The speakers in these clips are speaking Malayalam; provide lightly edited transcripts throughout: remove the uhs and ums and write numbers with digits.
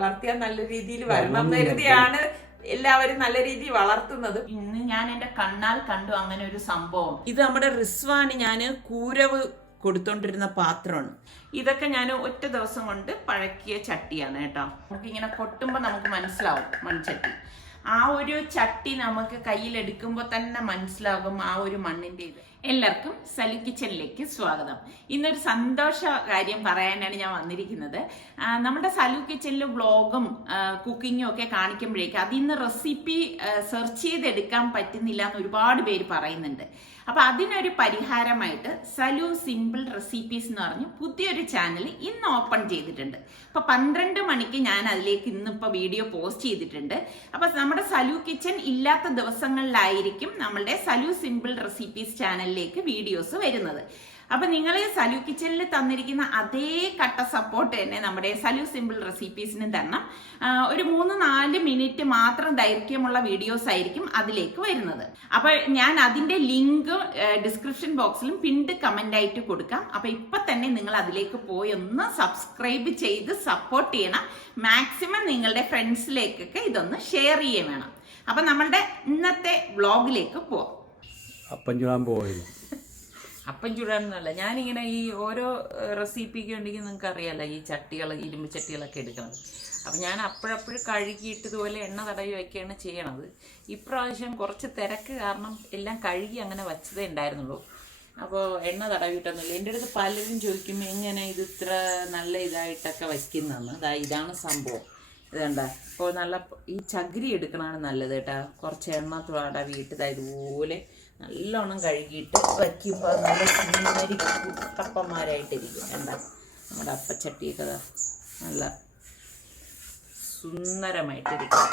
വളർത്തിയാൽ നല്ല രീതിയിൽ വരണം കരുതിയാണ് എല്ലാവരും നല്ല രീതിയിൽ വളർത്തുന്നത്. ഇന്ന് ഞാൻ എന്റെ കണ്ണാൽ കണ്ടു അങ്ങനെ ഒരു സംഭവം. ഇത് നമ്മുടെ റിസ്വാന് ഞാൻ കൂരവ് കൊടുത്തോണ്ടിരുന്ന പാത്രമാണ്. ഇതൊക്കെ ഞാൻ ഒറ്റ ദിവസം കൊണ്ട് പഴക്കിയ ചട്ടിയാണ് കേട്ടോ. നമുക്ക് ഇങ്ങനെ കൊട്ടുമ്പോൾ നമുക്ക് മനസ്സിലാവും മൺചട്ടി. ആ ഒരു ചട്ടി നമുക്ക് കയ്യിലെടുക്കുമ്പോൾ തന്നെ മനസ്സിലാകും ആ ഒരു മണ്ണിന്റെ ഇത്. എല്ലാവർക്കും സലു കിച്ചനിലേക്ക് സ്വാഗതം. ഇന്നൊരു സന്തോഷ കാര്യം പറയാനാണ് ഞാൻ വന്നിരിക്കുന്നത്. നമ്മുടെ സലു കിച്ചനിൽ വ്ളോഗും കുക്കിങ്ങും ഒക്കെ കാണിക്കുമ്പോഴേക്കും അതിൽ നിന്ന് റെസിപ്പി സെർച്ച് ചെയ്തെടുക്കാൻ പറ്റുന്നില്ല എന്ന് ഒരുപാട് പേര് പറയുന്നുണ്ട്. അപ്പൊ അതിനൊരു പരിഹാരമായിട്ട് സലു സിമ്പിൾ റെസിപ്പീസ് എന്ന് പറഞ്ഞ് പുതിയൊരു ചാനൽ ഇന്ന് ഓപ്പൺ ചെയ്തിട്ടുണ്ട്. അപ്പൊ 12 മണിക്ക് ഞാൻ അതിലേക്ക് ഇന്നിപ്പോ വീഡിയോ പോസ്റ്റ് ചെയ്തിട്ടുണ്ട്. അപ്പൊ നമ്മുടെ സലു കിച്ചൻ ഇല്ലാത്ത ദിവസങ്ങളിലായിരിക്കും നമ്മളുടെ സലു സിമ്പിൾ റെസിപ്പീസ് ചാനലിലേക്ക് വീഡിയോസ് വരുന്നത്. അപ്പൊ നിങ്ങൾ സലു കിച്ചനിൽ തന്നിരിക്കുന്ന അതേ കട്ട സപ്പോർട്ട് തന്നെ നമ്മുടെ സലു സിമ്പിൾ റെസിപ്പീസിന് തരണം. ഒരു 3-4 മിനിറ്റ് മാത്രം ദൈർഘ്യമുള്ള വീഡിയോസ് ആയിരിക്കും അതിലേക്ക് വരുന്നത്. അപ്പൊ ഞാൻ അതിന്റെ ലിങ്ക് ഡിസ്ക്രിപ്ഷൻ ബോക്സിലും പിൻഡ് കമന്റ് ആയിട്ട് കൊടുക്കാം. അപ്പൊ ഇപ്പൊ തന്നെ നിങ്ങൾ അതിലേക്ക് പോയി ഒന്ന് സബ്സ്ക്രൈബ് ചെയ്ത് സപ്പോർട്ട് ചെയ്യണം. മാക്സിമം നിങ്ങളുടെ ഫ്രണ്ട്സിലേക്കൊക്കെ ഇതൊന്ന് ഷെയർ ചെയ്യേ വേണം. അപ്പൊ നമ്മളുടെ ഇന്നത്തെ വ്ളോഗിലേക്ക് പോവാം. അപ്പം ചൂടാണെന്നല്ല, ഞാനിങ്ങനെ ഈ ഓരോ റെസിപ്പിക്ക് ഉണ്ടെങ്കിൽ നിങ്ങൾക്ക് അറിയാമല്ലോ, ഈ ചട്ടികൾ ഇരുമ്പ് ചട്ടികളൊക്കെ എടുക്കണം. അപ്പം ഞാൻ അപ്പോഴപ്പോഴും കഴുകിയിട്ട് ഇതുപോലെ എണ്ണ തടവി വയ്ക്കുകയാണ് ചെയ്യണത്. ഇപ്രാവശ്യം കുറച്ച് തിരക്ക് കാരണം എല്ലാം കഴുകി അങ്ങനെ വച്ചതേ ഉണ്ടായിരുന്നുള്ളൂ. അപ്പോൾ എണ്ണ തടവിയിട്ടൊന്നുമില്ല. എൻ്റെ അടുത്ത് പലരും ചോദിക്കും എങ്ങനെ ഇത് ഇത്ര നല്ല ഇതായിട്ടൊക്കെ വയ്ക്കുന്നതെന്ന്. ഇതാണ് സംഭവം. ഇതുണ്ട അപ്പോൾ നല്ല ഈ ചകിരി എടുക്കണതാണ് നല്ലത് കേട്ടോ. കുറച്ച് എണ്ണ തടവിയിട്ട് ഇതുപോലെ നല്ലോണം കഴുകിയിട്ട് വയ്ക്കുമ്പോൾ നല്ല സുന്ദരി കുട്ടപ്പന്മാരായിട്ടിരിക്കും. എന്താ നമ്മുടെ അപ്പച്ചട്ടിയൊക്കെ നല്ല സുന്ദരമായിട്ടിരിക്കും.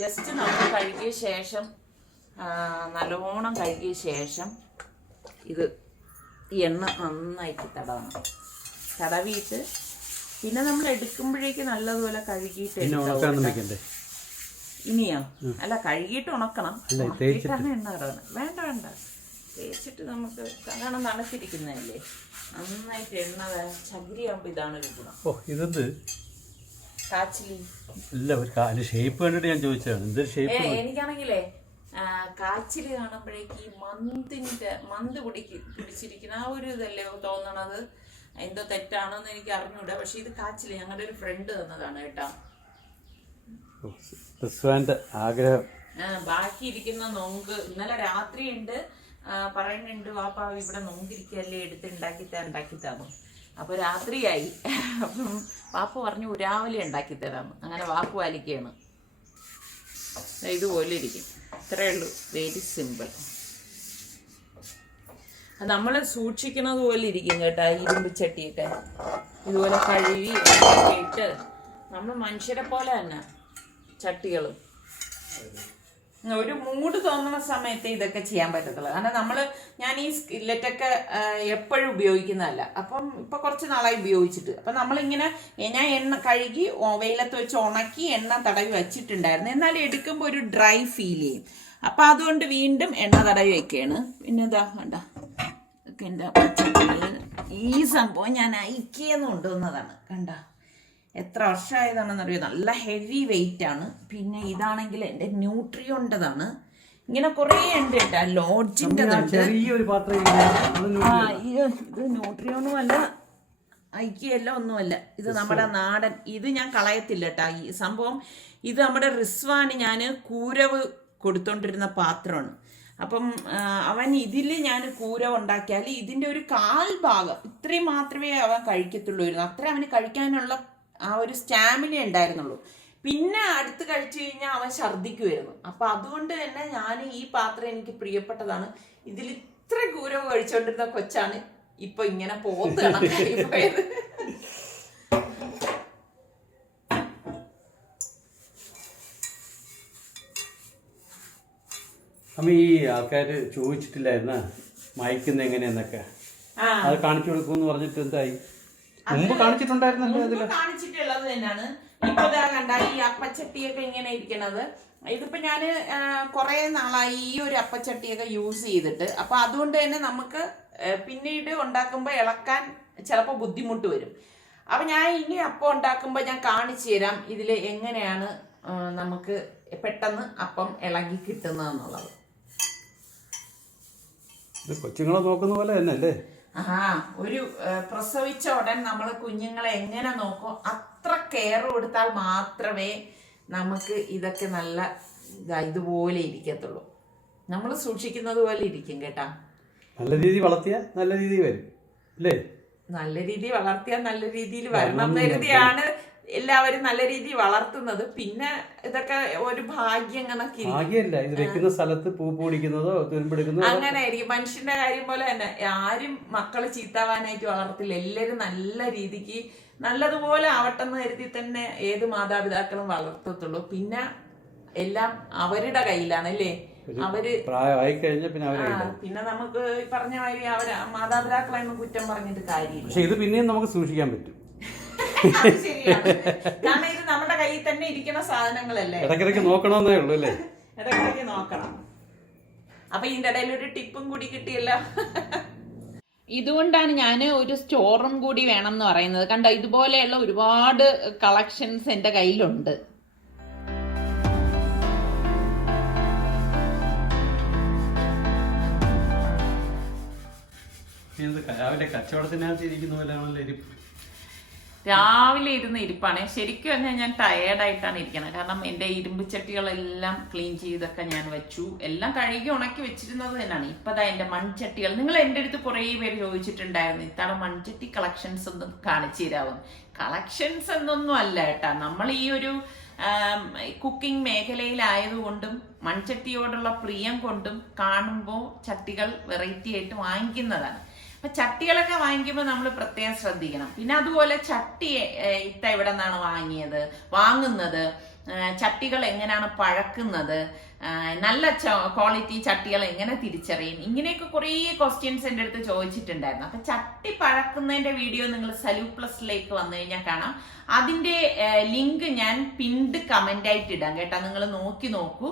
ജസ്റ്റ് നമ്മൾ കഴുകിയ ശേഷം നല്ലോണം കഴുകിയ ശേഷം ഇത് ഈ എണ്ണ നന്നായിട്ട് തടവിയിട്ട് പിന്നെ നമ്മൾ എടുക്കുമ്പോഴേക്ക് നല്ലതുപോലെ കഴുകിയിട്ട് ഇനിയോ അല്ല കഴുകിയിട്ട് ഉണക്കണം. ഉണക്കിയിട്ടാണ് എണ്ണ ഇടണം. വേണ്ട തേച്ചിട്ട് നമുക്ക് കാരണം നനച്ചിരിക്കുന്നതല്ലേ, നന്നായിട്ട് എണ്ണ ചകിരി ആകുമ്പോൾ ഇതാണ് ഒരു ഗുണം. കാച്ചിലി എനിക്കാണെങ്കിലേ കാച്ചില് കാണുമ്പോഴേക്ക് ഈ മന്ത് പിടിച്ചിരിക്കുന്ന ആ ഒരു ഇതല്ലേ തോന്നണത്. എന്തോ തെറ്റാണോന്ന് എനിക്ക് അറിഞ്ഞൂടാ. പക്ഷെ ഇത് കാച്ചില് ഞങ്ങളുടെ ഒരു ഫ്രണ്ട് തന്നതാണ് കേട്ടോ. ആഗ്രഹം ബാക്കി ഇരിക്കുന്ന നൊങ്ക് ഇന്നലെ രാത്രി ഉണ്ട് പറയുന്നുണ്ട്, വാപ്പ ഇവിടെ നൊങ്കിരിക്കല്ലേ എടുത്ത് ഉണ്ടാക്കിത്തന്നു. അപ്പൊ രാത്രിയായി. അപ്പം വാപ്പ പറഞ്ഞു രാവിലെ ഉണ്ടാക്കിത്തരാന്ന്. അങ്ങനെ വാപ്പ് വലിക്കുകയാണ്. ഇതുപോലെ ഇരിക്കും. ഇത്രയേ ഉള്ളൂ. Very simple. നമ്മൾ സൂക്ഷിക്കുന്നത് പോലെ ഇരിക്കും കേട്ടോ. ഇരുമ്പ് ചട്ടിയൊക്കെ ഇതുപോലെ കഴുകി ഇട്ട് നമ്മൾ മനുഷ്യരെ പോലെ തന്നെ ചട്ടികളും ഒരു മൂഡ് തോന്നുന്ന സമയത്ത് ഇതൊക്കെ ചെയ്യാൻ പറ്റത്തുള്ളൂ. കാരണം ഞാൻ ഈ സ്കില്ലറ്റൊക്കെ എപ്പോഴും ഉപയോഗിക്കുന്നതല്ല. അപ്പം ഇപ്പൊ കുറച്ച് നാളായി ഉപയോഗിച്ചിട്ട്. അപ്പൊ നമ്മളിങ്ങനെ ഞാൻ എണ്ണ കഴുകി വെയിലത്ത് വെച്ച് ഉണക്കി എണ്ണ തടവി വെച്ചിട്ടുണ്ടായിരുന്നു. എന്നാലും എടുക്കുമ്പോൾ ഒരു ഡ്രൈ ഫീൽ ചെയ്യും. അപ്പൊ അതുകൊണ്ട് വീണ്ടും എണ്ണ തടവി വെക്കുകയാണ്. പിന്നെ ഇതാ വേണ്ട ഇതൊക്കെ എൻ്റെ ഈ സംഭവം ഞാൻ ഐക്യെന്ന് കൊണ്ടുവന്നതാണ്. കണ്ട എത്ര വർഷമായതാണെന്നറിയോ. നല്ല ഹെവി വെയിറ്റ് ആണ്. പിന്നെ ഇതാണെങ്കിൽ എൻ്റെ ന്യൂട്രിയോണ്ടതാണ്. ഇങ്ങനെ കുറേ ഉണ്ട് കേട്ടോ. ലോഡ്ജിൻ്റെ ഇത് ന്യൂട്രിയോണും അല്ല ഐക്യല്ല ഒന്നുമല്ല. ഇത് നമ്മുടെ നാടൻ. ഇത് ഞാൻ കളയത്തില്ല കേട്ടോ ഈ സംഭവം. ഇത് നമ്മുടെ റിസ്വാന് ഞാൻ കൂരവ് കൊടുത്തോണ്ടിരുന്ന പാത്രമാണ്. അപ്പം അവൻ ഇതിൽ ഞാൻ കൂരവ് ഉണ്ടാക്കിയാൽ ഇതിൻ്റെ ഒരു 1/4 ഭാഗം ഇത്രയും മാത്രമേ അവൻ കഴിക്കത്തുള്ളൂ. അത്ര അവന് കഴിക്കാനുള്ള ആ ഒരു സ്റ്റാമിന ഉണ്ടായിരുന്നുള്ളൂ. പിന്നെ അടുത്ത് കഴിച്ചു കഴിഞ്ഞാൽ അവൻ ഛർദ്ദിക്കുമായിരുന്നു. അപ്പൊ അതുകൊണ്ട് തന്നെ ഞാൻ ഈ പാത്രം എനിക്ക് പ്രിയപ്പെട്ടതാണ്. ഇതിൽ ഇത്ര കൂരവ് കഴിച്ചുകൊണ്ടിരുന്ന കൊച്ചാണ് ഇപ്പൊ ഇങ്ങനെ പോത്താണ് പോയത്. അമ്മ ഈ ആൾക്കാര് ചോദിച്ചിട്ടില്ലായിരുന്ന മയക്കുന്ന എങ്ങനെയെന്നൊക്കെ അത് കാണിച്ചു കൊടുക്കുമെന്ന് പറഞ്ഞിട്ട് എന്തായി? മുമ്പ് കാണിച്ചിട്ടുണ്ടായിരുന്നല്ലോ. കാണിച്ചിട്ടുള്ളത് തന്നെയാണ്. ഇപ്പൊ കണ്ട ഈ അപ്പച്ചട്ടിയൊക്കെ ഇങ്ങനെ ഇരിക്കണത്. ഇതിപ്പോ ഞാന് കുറെ നാളായി ഈ ഒരു അപ്പച്ചട്ടിയൊക്കെ യൂസ് ചെയ്തിട്ട്. അപ്പൊ അതുകൊണ്ട് തന്നെ നമുക്ക് പിന്നീട് ഉണ്ടാക്കുമ്പോ ഇളക്കാൻ ചിലപ്പോൾ ബുദ്ധിമുട്ട് വരും. അപ്പൊ ഞാൻ ഇനി അപ്പം ഉണ്ടാക്കുമ്പോൾ ഞാൻ കാണിച്ചു തരാം ഇതിൽ എങ്ങനെയാണ് നമുക്ക് പെട്ടെന്ന് അപ്പം ഇളകി കിട്ടുന്നതെന്നുള്ളത്. കൊച്ചുങ്ങളെ നോക്കുന്ന പോലെ തന്നെ അല്ലേ? ഒരു പ്രസവിച്ച ഉടൻ നമ്മൾ കുഞ്ഞുങ്ങളെ എങ്ങനെ നോക്കും അത്ര കെയർ കൊടുത്താൽ മാത്രമേ നമുക്ക് ഇതൊക്കെ നല്ല ഇതുപോലെ ഇരിക്കത്തുള്ളൂ. നമ്മൾ സൂക്ഷിക്കുന്നത് പോലെ ഇരിക്കും കേട്ടാ. നല്ല രീതിയിൽ വളർത്തിയാൽ നല്ല രീതിയിൽ വരും അല്ലേ? നല്ല രീതിയിൽ വളർത്തിയാൽ നല്ല രീതിയിൽ വരണം കരുതിയാണ് എല്ലാവരും നല്ല രീതിയിൽ വളർത്തുന്നത്. പിന്നെ ഇതൊക്കെ ഒരു ഭാഗ്യം ഭാഗ്യമല്ല, ഇത് വെക്കുന്ന സ്ഥലത്ത് പൂ പൊടിക്കുന്നതോ തുരുമ്പെടുക്കുന്നതോ അങ്ങനെ ആയിരിക്കും. മനുഷ്യന്റെ കാര്യം പോലെ തന്നെ ആരും മക്കള് ചീത്താവാനായിട്ട് വളർത്തില്ല. എല്ലാരും നല്ല രീതിക്ക് നല്ലതുപോലെ ആവട്ടെന്ന് കരുതി തന്നെ ഏത് മാതാപിതാക്കളും വളർത്തത്തുള്ളൂ. പിന്നെ എല്ലാം അവരുടെ കയ്യിലാണ് അല്ലേ? അവര് പ്രായമായി കഴിഞ്ഞാൽ പിന്നെ നമുക്ക് പറഞ്ഞ മാതിരി അവര് മാതാപിതാക്കളെയൊന്നും കുറ്റം പറഞ്ഞിട്ട് കാര്യമില്ല. പക്ഷെ ഇത് പിന്നെയും നമുക്ക് സൂക്ഷിക്കാൻ പറ്റും. ശരിയാണ്, കാരണം ഇത് നമ്മുടെ കയ്യിൽ തന്നെ ഇരിക്കുന്ന സാധനങ്ങളല്ലേ. ഇടയ്ക്കിടയ്ക്ക് നോക്കണമെന്നേ ഉള്ളൂ അല്ലേ? ഇടയ്ക്കിടയ്ക്ക് നോക്കണം. അപ്പൊ ഇതിന്റെ ഇടയിൽ ഒരു ടിപ്പും കൂടി കിട്ടിയല്ലോ. ഇതുകൊണ്ടാണ് ഞാൻ ഒരു സ്റ്റോറും കൂടി വേണം എന്ന് പറയുന്നത്. കണ്ടോ, ഇതുപോലെയുള്ള ഒരുപാട് കളക്ഷൻസ് എന്റെ കയ്യിലുണ്ട്. രാവിലെ കച്ചവടത്തിനകത്ത് ഇരിക്കുന്ന പോലെയാണല്ലോ ഇരിപ്പ്. രാവിലെ ഇരുന്ന് ഇരിപ്പാണ്. ശരിക്കും പറഞ്ഞാൽ ഞാൻ ടയേർഡായിട്ടാണ് ഇരിക്കുന്നത്. കാരണം എൻ്റെ ഇരുമ്പ് ചട്ടികളെല്ലാം ക്ലീൻ ചെയ്തൊക്കെ ഞാൻ വെച്ചു. എല്ലാം കഴുകി ഉണക്കി വെച്ചിരുന്നത് തന്നെയാണ്. ഇപ്പതാ എൻ്റെ മൺചട്ടികൾ. നിങ്ങൾ എൻ്റെ അടുത്ത് കുറേ പേര് ചോദിച്ചിട്ടുണ്ടായിരുന്നു, ഇത്തവണ മൺചട്ടി കളക്ഷൻസ് ഒന്നും കാണിച്ചു തരാവും. കളക്ഷൻസ് എന്നൊന്നും അല്ല കേട്ടാ, നമ്മൾ ഈ ഒരു കുക്കിംഗ് മേഖലയിലായതുകൊണ്ടും മൺചട്ടിയോടുള്ള പ്രിയം കൊണ്ടും കാണുമ്പോൾ ചട്ടികൾ വെറൈറ്റി ആയിട്ട് വാങ്ങിക്കുന്നതാണ്. അപ്പൊ ചട്ടികളൊക്കെ വാങ്ങിക്കുമ്പോൾ നമ്മൾ പ്രത്യേകം ശ്രദ്ധിക്കണം. പിന്നെ അതുപോലെ ചട്ടി ഇവിടെ നിന്നാണ് വാങ്ങുന്നത്, ചട്ടികൾ എങ്ങനെയാണ് പഴക്കുന്നത്, നല്ല ക്വാളിറ്റി ചട്ടികൾ എങ്ങനെ തിരിച്ചറിയും, ഇങ്ങനെയൊക്കെ കുറേ ക്വസ്റ്റ്യൻസ് എൻ്റെ അടുത്ത് ചോദിച്ചിട്ടുണ്ടായിരുന്നു. അപ്പൊ ചട്ടി പഴക്കുന്നതിന്റെ വീഡിയോ നിങ്ങൾ സലു പ്ലസിലേക്ക് വന്നു കഴിഞ്ഞാൽ കാണാം. അതിന്റെ ലിങ്ക് ഞാൻ പിൻഡ് കമന്റ് ആയിട്ട് ഇടാം കേട്ടോ, നിങ്ങൾ നോക്കൂ.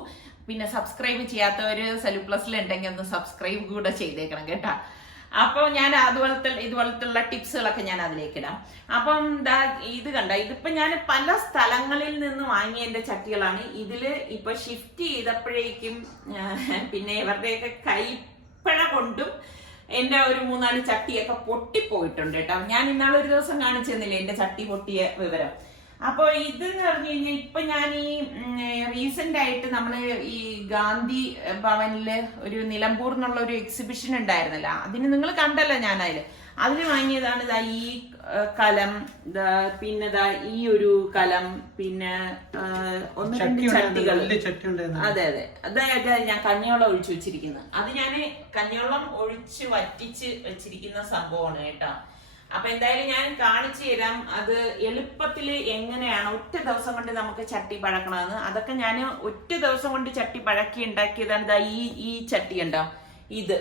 പിന്നെ സബ്സ്ക്രൈബ് ചെയ്യാത്തവര് സലു പ്ലസിൽ ഉണ്ടെങ്കിൽ ഒന്ന് സബ്സ്ക്രൈബ് കൂടെ ചെയ്തേക്കണം കേട്ടോ. അപ്പോൾ ഞാൻ ഇതുപോലത്തുള്ള ടിപ്സുകളൊക്കെ ഞാൻ അതിലേക്ക് ഇടാം. അപ്പം ഇത് കണ്ട, ഇതിപ്പോ ഞാൻ പല സ്ഥലങ്ങളിൽ നിന്ന് വാങ്ങിയ എന്റെ ചട്ടികളാണ്. ഇതില് ഇപ്പൊ ഷിഫ്റ്റ് ചെയ്തപ്പോഴേക്കും പിന്നെ ഇവരുടെയൊക്കെ കൈപ്പഴ കൊണ്ടും എന്റെ ഒരു 3-4 ചട്ടിയൊക്കെ പൊട്ടിപ്പോയിട്ടുണ്ട് കേട്ടോ. ഞാൻ ഇന്നാളൊരു ദിവസം കാണിച്ചു തന്നില്ലേ എന്റെ ചട്ടി പൊട്ടിയ വിവരം. അപ്പൊ ഇതെന്ന് പറഞ്ഞു കഴിഞ്ഞാൽ ഇപ്പൊ ഞാൻ ഈ റീസെന്റ് ആയിട്ട് നമ്മള് ഈ ഗാന്ധി ഭവനില് ഒരു നിലമ്പൂർ എന്നുള്ള ഒരു എക്സിബിഷൻ ഉണ്ടായിരുന്നല്ലോ, അതിന് നിങ്ങൾ കണ്ടല്ലോ ഞാൻ അതിന് വാങ്ങിയതാണ് ഈ കലം, പിന്നെ ഈ ഒരു കലം, പിന്നെ 1-2 ചട്ടികൾ. അതെ അതായത് ഞാൻ കഞ്ഞിവെള്ളം ഒഴിച്ചു വെച്ചിരിക്കുന്നത്. അത് ഞാൻ കഞ്ഞിവെള്ളം ഒഴിച്ച് വറ്റിച്ച് വെച്ചിരിക്കുന്ന സംഭവമാണ് കേട്ടോ. അപ്പൊ എന്തായാലും ഞാൻ കാണിച്ചു തരാം അത് എളുപ്പത്തില് എങ്ങനെയാണ് ഒറ്റ ദിവസം കൊണ്ട് നമുക്ക് ചട്ടി പഴക്കണമെന്ന്. അതൊക്കെ ഞാൻ ഒറ്റ ദിവസം കൊണ്ട് ചട്ടി പഴക്കി ഉണ്ടാക്കിയതാണ്. ഈ ചട്ടി ഉണ്ടോ, ഇത്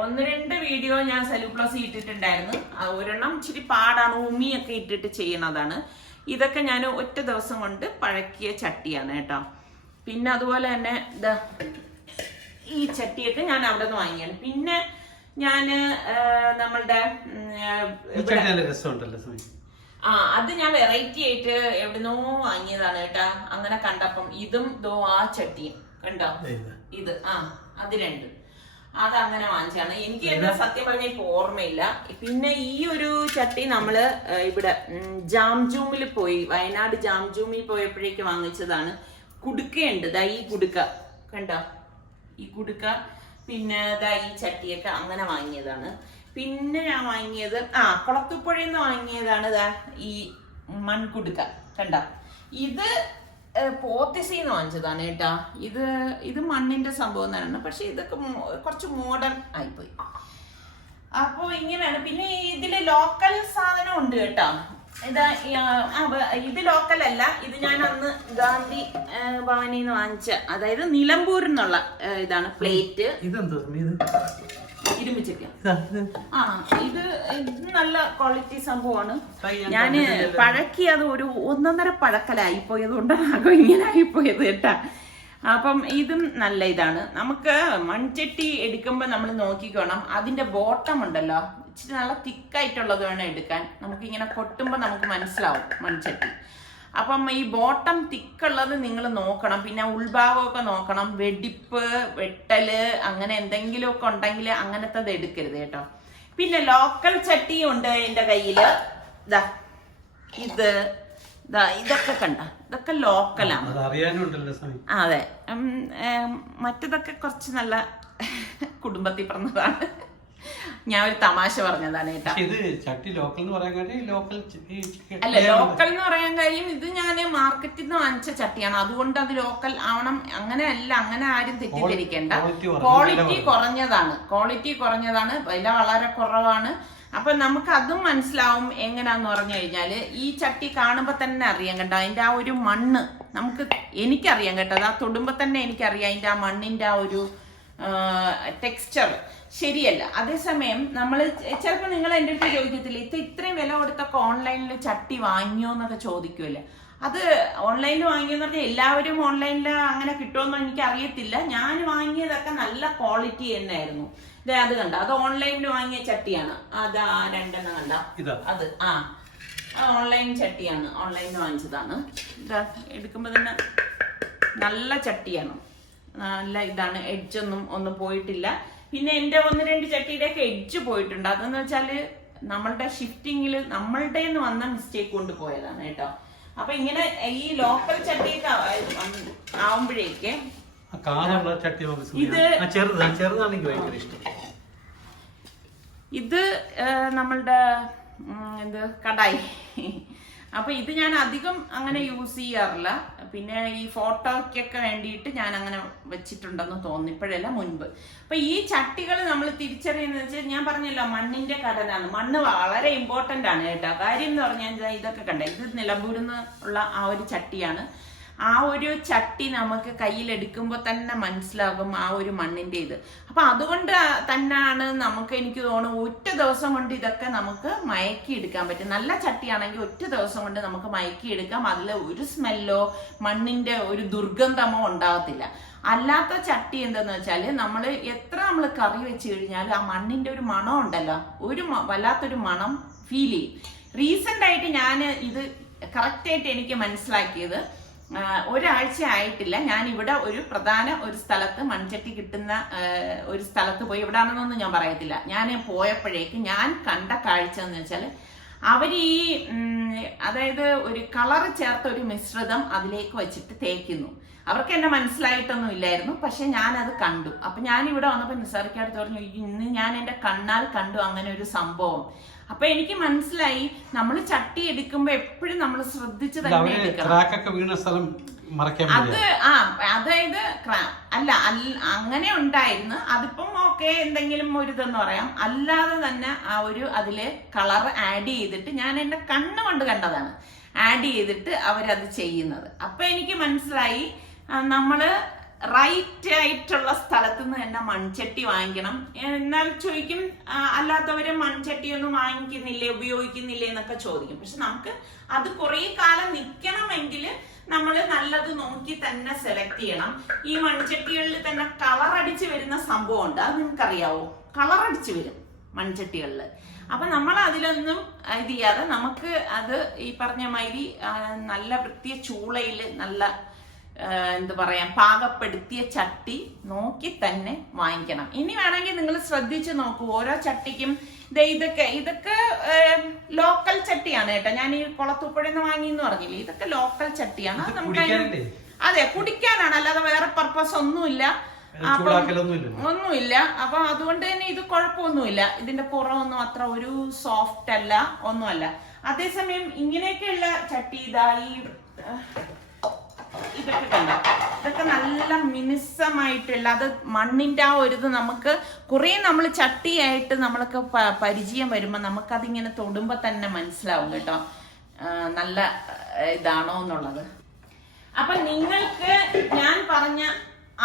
1-2 വീഡിയോ ഞാൻ സലു പ്ലസ് ഇട്ടിട്ടുണ്ടായിരുന്നു. ഒരെണ്ണം ഇച്ചിരി പാടാണ്, ഉമ്മിയൊക്കെ ഇട്ടിട്ട് ചെയ്യുന്നതാണ്. ഇതൊക്കെ ഞാൻ ഒറ്റ ദിവസം കൊണ്ട് പഴക്കിയ ചട്ടിയാണ് കേട്ടോ. പിന്നെ അതുപോലെ തന്നെ ഈ ചട്ടിയൊക്കെ ഞാൻ അവിടെ നിന്ന് വാങ്ങിയാണ്. പിന്നെ ഞാന് നമ്മളുടെ അത് ഞാൻ വെറൈറ്റി ആയിട്ട് എവിടുന്നോ വാങ്ങിയതാണ് കേട്ടാ. അങ്ങനെ കണ്ടപ്പം ഇതും ആ ചട്ടിയും കണ്ടോ, ഇത് അത് 2 അതങ്ങനെ വാങ്ങിച്ചാണ്. എനിക്ക് എന്താ സത്യം പറഞ്ഞാൽ ഇപ്പൊ ഓർമ്മയില്ല. പിന്നെ ഈ ഒരു ചട്ടി നമ്മള് ഇവിടെ ജാംജൂമിൽ പോയി, വയനാട് ജാംജൂമിൽ പോയപ്പോഴേക്ക് വാങ്ങിച്ചതാണ്. കുടുക്കയുണ്ട്, ഈ കുടുക്ക കണ്ടോ, ഈ കുടുക്ക. പിന്നെ ഈ ചട്ടിയൊക്കെ അങ്ങനെ വാങ്ങിയതാണ്. പിന്നെ ഞാൻ വാങ്ങിയത് കുളത്തുപ്പുഴയിൽ നിന്ന് വാങ്ങിയതാണ് ഈ മൺകുടുക്ക കണ്ട. ഇത് പോത്തിസിന്ന് വാങ്ങിച്ചതാണ് കേട്ടാ. ഇത് മണ്ണിന്റെ സംഭവം തന്നെയാണ്, പക്ഷെ ഇതൊക്കെ കുറച്ച് മോഡേൺ ആയിപ്പോയി. അപ്പൊ ഇങ്ങനെയാണ്. പിന്നെ ഇതില് ലോക്കൽ സാധനം ഉണ്ട് കേട്ടാ. ഇത് ലോക്കൽ അല്ല, ഇത് ഞാൻ അന്ന് ഗാന്ധി ഭവനിൽ നിന്ന് വാങ്ങിച്ച, അതായത് നിലമ്പൂരിൽ നിന്നുള്ള ഇതാണ് പ്ലേറ്റ്. ഇരുമ്പ് ചട്ടി. ഇത് നല്ല ക്വാളിറ്റി സംഭവമാണ്. ഞാന് പഴക്കി അത് ഒരു 1.5 പഴക്കലായിപ്പോയത് കൊണ്ടാണ് ഇങ്ങനെ ആയിപ്പോയത് കേട്ടാ. അപ്പം ഇതും നല്ല ഇതാണ്. നമുക്ക് മൺചട്ടി എടുക്കുമ്പോൾ നമ്മൾ നോക്കിക്കോണം, അതിന്റെ ബോട്ടം ഉണ്ടല്ലോ ഇച്ചിരി നല്ല തിക്കായിട്ടുള്ളത് വേണം എടുക്കാൻ. നമുക്കിങ്ങനെ കൊട്ടുമ്പോൾ നമുക്ക് മനസ്സിലാവും മൺചട്ടി. അപ്പം ഈ ബോട്ടം തിക്കുള്ളത് നിങ്ങൾ നോക്കണം. പിന്നെ ഉൾഭാഗമൊക്കെ നോക്കണം, വെടിപ്പ് വെട്ടല് അങ്ങനെ എന്തെങ്കിലുമൊക്കെ ഉണ്ടെങ്കിൽ അങ്ങനത്തത് എടുക്കരുത് കേട്ടോ. പിന്നെ ലോക്കൽ ചട്ടിയും ഉണ്ട് എൻ്റെ കയ്യില്. ഇതൊക്കെ കണ്ട, ഇതൊക്കെ ലോക്കലാണ്. അതെ, മറ്റതൊക്കെ കുറച്ച് നല്ല കുടുംബത്തിൽ പറഞ്ഞതാണ്. ഞാൻ ഒരു തമാശ പറഞ്ഞതാണ് കേട്ടോ. അല്ല, ലോക്കൽ എന്ന് പറയാൻ കാര്യം ഇത് ഞാൻ മാർക്കറ്റിൽ നിന്ന് വാങ്ങിച്ച ചട്ടിയാണ്, അതുകൊണ്ട് അത് ലോക്കൽ ആവണം അങ്ങനെയല്ല. അങ്ങനെ ആരും തെറ്റിദ്ധരിക്കേണ്ട. ക്വാളിറ്റി കുറഞ്ഞതാണ്, വില വളരെ കുറവാണ്. അപ്പൊ നമുക്ക് അതും മനസ്സിലാവും എങ്ങനാന്ന് പറഞ്ഞു കഴിഞ്ഞാല്, ഈ ചട്ടി കാണുമ്പോ തന്നെ അറിയാം കേട്ടോ, അതിന്റെ ആ ഒരു മണ്ണ് എനിക്കറിയാം കേട്ടോ. ആ തൊടുമ്പോ തന്നെ എനിക്കറിയാം അതിന്റെ ആ മണ്ണിന്റെ ആ ഒരു ടെക്സ്ചർ ശരിയല്ല. അതേസമയം നമ്മൾ ചിലപ്പോൾ നിങ്ങൾ എൻ്റെ അടുത്ത് ചോദിക്കത്തില്ല, ഇത്രയും വില കൊടുത്തൊക്കെ ഓൺലൈനിൽ ചട്ടി വാങ്ങിയോ എന്നൊക്കെ ചോദിക്കുമല്ലേ. അത് ഓൺലൈനിൽ വാങ്ങിയെന്ന് പറഞ്ഞാൽ എല്ലാവരും ഓൺലൈനിൽ അങ്ങനെ കിട്ടുമെന്നോ എനിക്ക് അറിയത്തില്ല. ഞാൻ വാങ്ങിയതൊക്കെ നല്ല ക്വാളിറ്റി തന്നെയായിരുന്നു. അത് കണ്ട, അത് ഓൺലൈനിൽ വാങ്ങിയ ചട്ടിയാണ്. അത് രണ്ടെണ്ണം കണ്ട, അത് ഓൺലൈൻ ചട്ടിയാണ്, ഓൺലൈനിൽ വാങ്ങിച്ചതാണ്. എടുക്കുമ്പോൾ തന്നെ നല്ല ചട്ടിയാണ്, നല്ല ഇതാണ്, ഒന്നും പോയിട്ടില്ല. പിന്നെ എൻ്റെ 1-2 ചട്ടിയുടെയൊക്കെ എഡ്ജ് പോയിട്ടുണ്ട്. അതെന്ന് വെച്ചാല് നമ്മളുടെ ഷിഫ്റ്റിങ്ങിൽ നമ്മളുടെ വന്ന മിസ്റ്റേക്ക് കൊണ്ട് പോയതാണ് കേട്ടോ. അപ്പൊ ഇങ്ങനെ ഈ ലോക്കൽ ചട്ടിയൊക്കെ ആവുമ്പോഴേക്ക് ഇത് നമ്മളുടെ കടായി. അപ്പൊ ഇത് ഞാൻ അധികം അങ്ങനെ യൂസ് ചെയ്യാറില്ല. പിന്നെ ഈ ഫോട്ടോയ്ക്കൊക്കെ വേണ്ടിയിട്ട് ഞാൻ അങ്ങനെ വെച്ചിട്ടുണ്ടെന്ന് തോന്നി, ഇപ്പോഴല്ല മുൻപ്. അപ്പൊ ഈ ചട്ടികൾ നമ്മൾ തിരിച്ചറിയുന്നത് വെച്ചാൽ ഞാൻ പറഞ്ഞല്ലോ, മണ്ണിന്റെ ഘടനയാണ്. മണ്ണ് വളരെ ഇമ്പോർട്ടന്റ് ആണ് കേട്ടോ. കാര്യം എന്ന് പറഞ്ഞാൽ ഇതൊക്കെ കണ്ട, ഇത് നിലമ്പൂരിന്ന് ഉള്ള ആ ഒരു ചട്ടിയാണ്. ആ ഒരു ചട്ടി നമുക്ക് കയ്യിലെടുക്കുമ്പോൾ തന്നെ മനസ്സിലാകും ആ ഒരു മണ്ണിന്റെ ഇത്. അപ്പൊ അതുകൊണ്ട് തന്നെയാണ് നമുക്ക്, എനിക്ക് തോന്നുന്നു, ഒറ്റ ദിവസം കൊണ്ട് ഇതൊക്കെ നമുക്ക് മയക്കി എടുക്കാൻ പറ്റും. നല്ല ചട്ടിയാണെങ്കിൽ ഒറ്റ ദിവസം കൊണ്ട് നമുക്ക് മയക്കി എടുക്കാം. അതിൽ ഒരു സ്മെല്ലോ മണ്ണിന്റെ ഒരു ദുർഗന്ധമോ ഉണ്ടാകത്തില്ല. അല്ലാത്ത ചട്ടി എന്താന്ന് വെച്ചാല് എത്ര നമ്മൾ കറി വെച്ച് കഴിഞ്ഞാൽ ആ മണ്ണിന്റെ ഒരു മണം ഉണ്ടല്ലോ, വല്ലാത്തൊരു മണം ഫീൽ ചെയ്യും. റീസെന്റ് ആയിട്ട് ഞാൻ ഇത് കറക്റ്റായിട്ട് എനിക്ക് മനസ്സിലാക്കിയത്, ഒരാഴ്ച ആയിട്ടില്ല, ഞാൻ ഇവിടെ ഒരു സ്ഥലത്ത് മൺചട്ടി കിട്ടുന്ന ഒരു സ്ഥലത്ത് പോയി. എവിടാണെന്നൊന്നും ഞാൻ പറയത്തില്ല. ഞാൻ പോയപ്പോഴേക്ക് ഞാൻ കണ്ട കാഴ്ച എന്ന് വെച്ചാൽ, അതായത് ഒരു കളറ് ചേർത്ത ഒരു മിശ്രിതം അതിലേക്ക് വെച്ചിട്ട് തേക്കുന്നു. അവർക്ക് എന്നെ മനസ്സിലായിട്ടൊന്നും ഇല്ലായിരുന്നു, പക്ഷെ ഞാനത് കണ്ടു. അപ്പൊ ഞാൻ ഇവിടെ വന്നപ്പോൾ നിസാറിക്കടുത്ത് പറഞ്ഞു, ഇന്ന് ഞാൻ എൻ്റെ കണ്ണാൽ കണ്ടു അങ്ങനെ ഒരു സംഭവം. അപ്പൊ എനിക്ക് മനസ്സിലായി, നമ്മൾ ചട്ടി എടുക്കുമ്പോ എപ്പോഴും നമ്മൾ ശ്രദ്ധിച്ച് തന്നെ എടുക്കണം. അത് അതായത് അല്ല അങ്ങനെ ഉണ്ടായിരുന്നു. അതിപ്പം ഓക്കെ, എന്തെങ്കിലും ഒരു ഇതെന്ന് പറയാം. അല്ലാതെ തന്നെ ആ ഒരു അതില് കളർ ആഡ് ചെയ്തിട്ട് ഞാൻ എന്റെ കണ്ണ് കൊണ്ട് കണ്ടതാണ്, ആഡ് ചെയ്തിട്ട് അവരത് ചെയ്യുന്നത്. അപ്പൊ എനിക്ക് മനസ്സിലായി, നമ്മള് റൈറ്റ് ആയിട്ടുള്ള സ്ഥലത്ത് നിന്ന് തന്നെ മൺചട്ടി വാങ്ങിക്കണം. എന്നാൽ ചോദിക്കും, അല്ലാത്തവര് മൺചട്ടി ഒന്നും വാങ്ങിക്കുന്നില്ലേ, ഉപയോഗിക്കുന്നില്ലേ എന്നൊക്കെ ചോദിക്കും. പക്ഷെ നമുക്ക് അത് കുറെ കാലം നിൽക്കണമെങ്കിൽ നമ്മൾ നല്ലത് നോക്കി തന്നെ സെലക്ട് ചെയ്യണം. ഈ മൺചട്ടികളിൽ തന്നെ കളർ അടിച്ച് വരുന്ന സംഭവം ഉണ്ട്, അത് നിങ്ങൾക്കറിയാവോ? കളർ അടിച്ച് വരും മൺചട്ടികളിൽ. അപ്പൊ നമ്മൾ അതിലൊന്നും ഇത് ചെയ്യാതെ നമുക്ക് അത് ഈ പറഞ്ഞ മാതിരി നല്ല വൃത്തിയ ചൂളയില് നല്ല പാകപ്പെടുത്തിയ ചട്ടി നോക്കി തന്നെ വാങ്ങിക്കണം. ഇനി വേണമെങ്കിൽ നിങ്ങൾ ശ്രദ്ധിച്ചു നോക്കൂ, ഓരോ ചട്ടിക്കും ഇതൊക്കെ ലോക്കൽ ചട്ടിയാണ് കേട്ടോ. ഞാൻ ഈ കുളത്തൂപ്പുഴന്ന് വാങ്ങിന്ന് പറഞ്ഞില്ലേ, ഇതൊക്കെ ലോക്കൽ ചട്ടിയാണ്. അത് നമുക്ക് അതെ കുടിക്കാനാണ്, അല്ലാതെ വേറെ പർപ്പസ് ഒന്നുമില്ല, ഒന്നുമില്ല. അപ്പൊ അതുകൊണ്ട് തന്നെ ഇത് കുഴപ്പമൊന്നുമില്ല. ഇതിന്റെ പുറമൊന്നും അത്ര ഒരു സോഫ്റ്റ് അല്ല, ഒന്നുമല്ല. അതേസമയം ഇങ്ങനെയൊക്കെയുള്ള ചട്ടി ഇതൊക്കെ കണ്ടോ, ഇതൊക്കെ നല്ല മിനുസമായിട്ടുള്ള, അത് മണ്ണിന്റെ ആ ഒരു ഇത് നമുക്ക് കുറെ നമ്മൾ ചട്ടിയായിട്ട് നമ്മൾക്ക് പരിചയം വരുമ്പോ നമുക്കതിങ്ങനെ തൊടുമ്പോ തന്നെ മനസ്സിലാവും കേട്ടോ, നല്ല ഇതാണോ എന്നുള്ളത്. അപ്പൊ നിങ്ങൾക്ക് ഞാൻ പറഞ്ഞ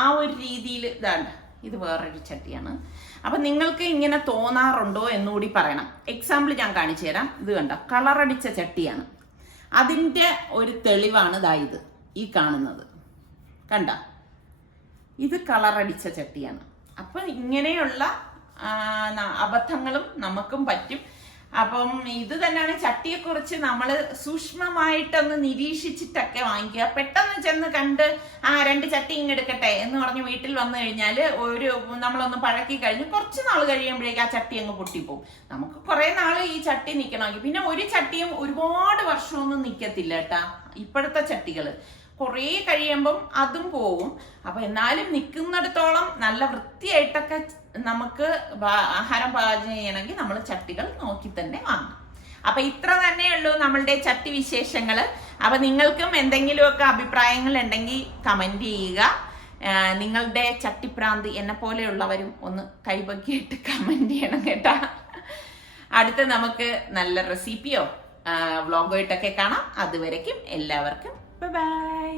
ആ ഒരു രീതിയിൽ ഇത് വേറൊരു ചട്ടിയാണ്. അപ്പൊ നിങ്ങൾക്ക് ഇങ്ങനെ തോന്നാറുണ്ടോ എന്നുകൂടി പറയണം. എക്സാമ്പിൾ ഞാൻ കാണിച്ചു തരാം. ഇത് കണ്ടോ, കളറടിച്ച ചട്ടിയാണ്. അതിന്റെ ഒരു തെളിവാണ് ഇത് ഈ കാണുന്നത്. കണ്ട, ഇത് കളറടിച്ച ചട്ടിയാണ്. അപ്പൊ ഇങ്ങനെയുള്ള അബദ്ധങ്ങളും നമുക്കും പറ്റും. അപ്പം ഇത് തന്നെയാണ് ചട്ടിയെക്കുറിച്ച് നമ്മൾ സൂക്ഷ്മമായിട്ടൊന്ന് നിരീക്ഷിച്ചിട്ടൊക്കെ വാങ്ങിക്കുക. പെട്ടെന്ന് ചെന്ന് കണ്ട് 2 ചട്ടി ഇങ്ങെടുക്കട്ടെ എന്ന് പറഞ്ഞ് വീട്ടിൽ വന്നു കഴിഞ്ഞാൽ നമ്മളൊന്ന് പഴക്കി കഴിഞ്ഞ് കുറച്ച് നാൾ കഴിയുമ്പോഴേക്കും ആ ചട്ടി അങ്ങ് പൊട്ടിപ്പോവും. നമുക്ക് കുറെ നാള് ഈ ചട്ടി നിൽക്കണമെങ്കിൽ, പിന്നെ ഒരു ചട്ടിയും ഒരുപാട് വർഷമൊന്നും നിൽക്കത്തില്ല കേട്ടാ. ഇപ്പോഴത്തെ ചട്ടികള് കുറേ കഴിയുമ്പം അതും പോവും. അപ്പൊ എന്നാലും നിൽക്കുന്നിടത്തോളം നല്ല വൃത്തിയായിട്ടൊക്കെ നമുക്ക് ആഹാരം പാചകം ചെയ്യണമെങ്കിൽ നമ്മൾ ചട്ടികൾ നോക്കി തന്നെ വാങ്ങണം. അപ്പൊ ഇത്ര തന്നെയുള്ളൂ നമ്മളുടെ ചട്ടി വിശേഷങ്ങള്. അപ്പൊ നിങ്ങൾക്കും എന്തെങ്കിലുമൊക്കെ അഭിപ്രായങ്ങൾ ഉണ്ടെങ്കിൽ കമന്റ് ചെയ്യുക. നിങ്ങളുടെ ചട്ടിപ്രാന്ത് എന്നെ പോലെയുള്ളവരും ഒന്ന് കൈപൊക്കിയിട്ട് കമന്റ് ചെയ്യണം കേട്ടാ. അടുത്ത നമുക്ക് നല്ല റെസിപ്പിയോ വ്ളോഗോ ഇട്ടൊക്കെ കാണാം. അതുവരയ്ക്കും എല്ലാവർക്കും ബൈ.